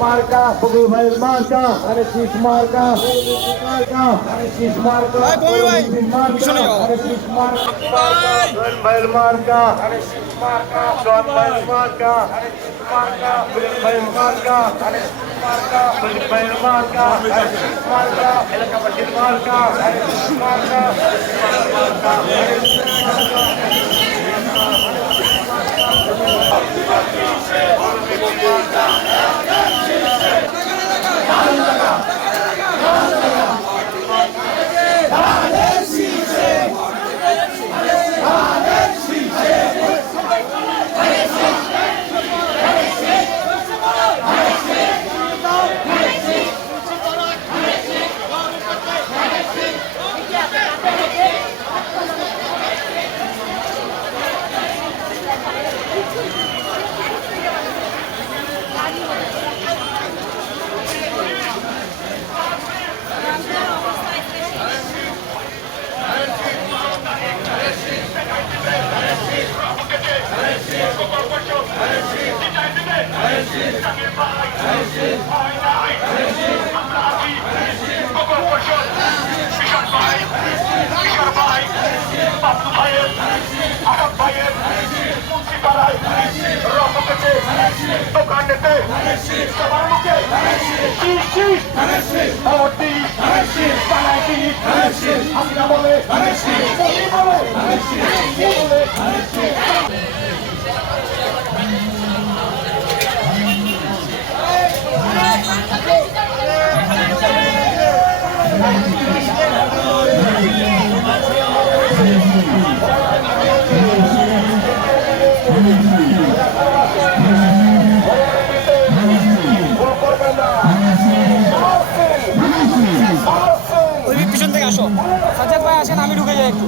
মার্কা বগুড়া ভাইয়ের মার্কা আরে শীষ মার্কা মার্কা আরে শীষ মার্কা আরে শীষ মার্কা জন ভাইয়ের মার্কা আরে শীষ মার্কা জন ভাইয়ের মার্কা আরে শীষ মার্কা ভাইয়ের মার্কা আরে শীষ মার্কা ভাইয়ের মার্কা আরে শীষ মার্কা এলাকাবাসীর মার্কা আরে শীষ মার্কা মার্কা আরে শীষ মার্কা পিছন থেকে আসো সাজ্জাদ ভাই আসেন আমি ঢুকে যাই একটু